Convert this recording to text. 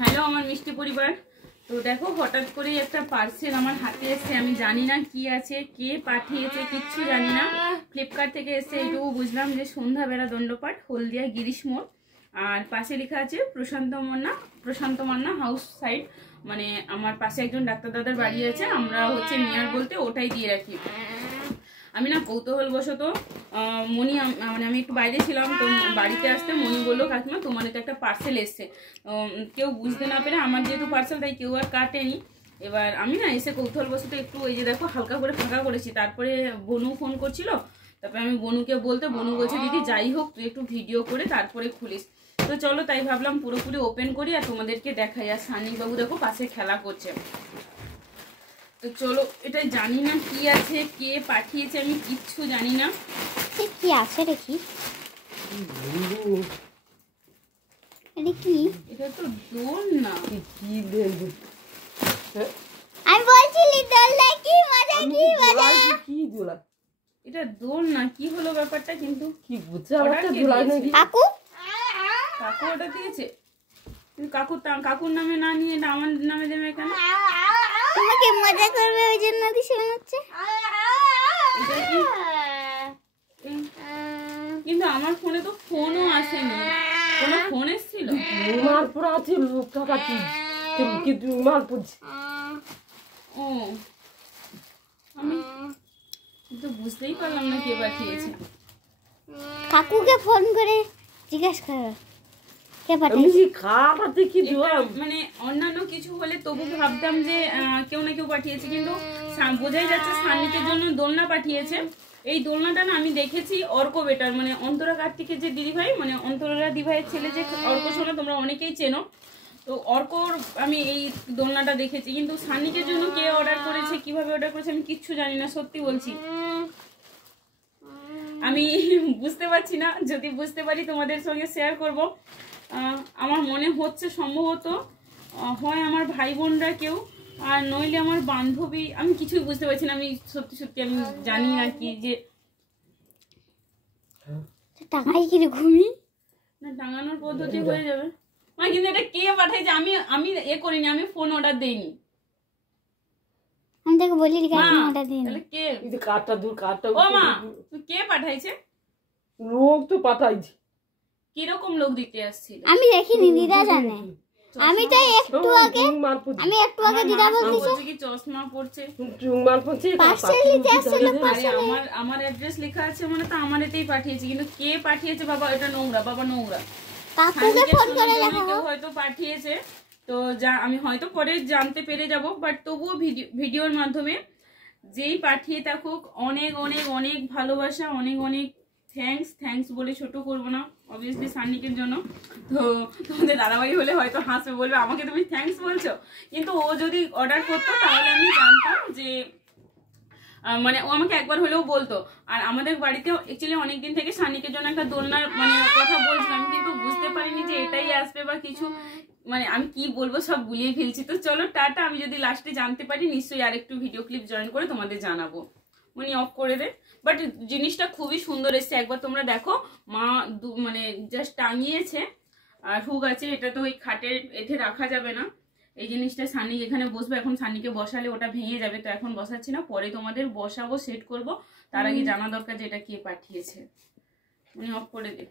Hello আমার মিষ্টি পরিবার, তো দেখো হঠাৎ করেই একটা পার্সেল আমার হাতে এসেছে। আমি জানি না কি আছে, কে পাঠিয়েছে, কিচ্ছু জানি না। ফ্লিপকার্ট থেকে এসে এইটুকু বুঝলাম যে সন্ধ্যাবেলা দণ্ডপাঠ, হলদিয়া গিরিশ মোড়, আর পাশে লেখা আছে প্রশান্ত মান্না হাউস সাইড। মানে আমার পাশে একজন ডাক্তার দাদার বাড়ি আছে, আমরা হচ্ছে নিয়ার বলতে ওটাই দিয়ে রাখি। আমি না কৌতূহলবশত মনি, মানে আমি একটু বাইরে ছিলাম, তো বাড়িতে আসতে মনি বললো কাকিমা তোমার তো একটা পার্সেল এসছে। কেউ বুঝতে না পেরে, আমার যেহেতু পার্সেল তাই কেউ আর কাটেনি। এবার আমি না এসে কৌতূহলবশত একটু ওই যে দেখো হালকা করে ফাঁকা করেছি। তারপরে বনু ফোন করছিল, তারপরে আমি বনুকে বলতে বনু বলছে দিদি যাই হোক তুই একটু ভিডিও করে তারপরে খুলিস। তো চলো তাই ভাবলাম পুরোপুরি ওপেন করি আর তোমাদেরকে দেখাই। আর সানিবাবু দেখো পাশে খেলা করছে। তো চলো, এটা জানি না কি আছে, কে পাঠিয়েছে, আমি কিচ্ছু জানি না। কি আছে রে? কি এটা? কি এটা তো দোল না, কি দেব আমি বলছিলি দোলনা কি মজা, কি মজা, কি দোলা? এটা দোল না, কি হলো ব্যাপারটা? কিন্তু কি বুঝা আমাকে দোলা নাকি? কাকু অর্ডার দিয়েছে। কাকুর নামে না নিয়ে এটা আমার নামে দেবে কেন? তোমাকে মজা করবে ওই জন্য দিছে মনে হচ্ছে। কিন্তু আমার ফোনে তো ফোনও আসেনি। কোনো ফোন এসেছিল? মার পড়া আছে লোকটা কাটি কি তুই মার পড়ছি। ও আমি তো বুঝতেই পারলাম না কে পাঠিয়েছে। কাকুকে ফোন করে জিজ্ঞেস করো কে পাঠিয়েছে। আমি কি খাটাতে কি দোয়া? মানে অন্যান্য কিছু হলে তবু ভাবতাম যে কেউ না কেউ পাঠিয়েছে, কিন্তু বোঝাই যাচ্ছে সান্নিকের জন্য দোলনা পাঠিয়েছে। এই দোলনাটা না আমি দেখেছি অর্ক বেটার, মানে অন্তরা কার্তিকের যে দিদিভাই, মানে অন্তরা দিভাইয়ের ছেলে যে অর্ক শোনা, তোমরা অনেকেই চেনো। তো অর্কর আমি এই দোলনাটা দেখেছি, কিন্তু সান্নিকের জন্য কে অর্ডার করেছে, কিভাবে অর্ডার করেছে আমি কিচ্ছু জানি না, সত্যি বলছি। আমি বুঝতে পারছি না, যদি বুঝতে পারি তোমাদের সঙ্গে শেয়ার করব। আমার মনে হচ্ছে সম্ভবত হয় আমার ভাই বোনরা কেউ, আর নইলে আমার বান্ধবী। আমি কিছুই বুঝতে পারছি না, আমি সত্যি আমি জানি না কি যে টাকাই কি ঘুমি না টাঙানোর পদ্ধতি হয়ে যাবে। কিন্তু এটা কে পাঠাইছে? আমি এ করিনি, আমি ফোন অর্ডার দেইনি। আমি তাকে বলি অর্ডার দিন। তাহলে কে? এই যে কাটটা দূর কাটটা ও মা, তুই কে পাঠাইছে? লোক তো পাঠাইছে। কিরকম লোক দিতে আসছিল আমি দেখিনি, দিদা জানে। আমি তো একটু আগে দিদা বলতেছে কি চশমা পড়ছে, চুংমার পড়ছে পার্সেল নিতে আসছিল। আমার অ্যাড্রেস লেখা আছে, মানে তো আমার এতেই পাঠিয়েছে। কিন্তু কে পাঠিয়েছে? বাবা এটা নোংরা, বাবা নোংরা। কাকুকে ফোন করে কেউ হয়তো পাঠিয়েছে, তো যা আমি হয়তো পরে জানতে পেরে যাব। বাট তবুও ভিডিওর মাধ্যমে যেই পাঠিয়ে থাকুক অনেক অনেক অনেক ভালোবাসা, অনেক অনেক থ্যাঙ্কস বলে ছোট করবো না অবভিয়াসলি সান্নিকের জন্য। তো তোমাদের দাদাভাই হলে হয়তো হাসবে, বলবে আমাকে তুমি থ্যাঙ্কস বলছো। কিন্তু ও যদি অর্ডার করতো তাহলে আমি জানতাম যে মানে ও আমাকে একবার হলেও বলতো। আর আমাদের বাড়িতেও অ্যাকচুয়ালি অনেকদিন থেকে সান্নিকের জন্য একটা দোলনার মানে কথা বলছিলাম, কিন্তু বুঝতে পারিনি যে এটাই আসবে বা কিছু। মানে আমি কি বলবো সব গুলিয়ে ফেলছি। তো চলো টাটা, আমি যদি লাস্টে জানতে পারি নিশ্চয়ই আরেকটু ভিডিও ক্লিপ জয়েন করে তোমাদের জানাবো। উনি অফ করে দে। বাট জিনিসটা খুবই সুন্দর এসছে, একবার তোমরা দেখো। মা মানে জাস্ট টাঙিয়েছে আর হুক আছে। এটা তো ওই খাটের এতে রাখা যাবে না, এই জিনিসটা সান্নি এখানে বসবে। এখন সান্নিকে বসালে ওটা ভেঙে যাবে, তো এখন বসাচ্ছি না, পরে তোমাদের বসাবো, সেট করব। তার আগে জানা দরকার যে এটা কে পাঠিয়েছে। উনি অফ করে দে।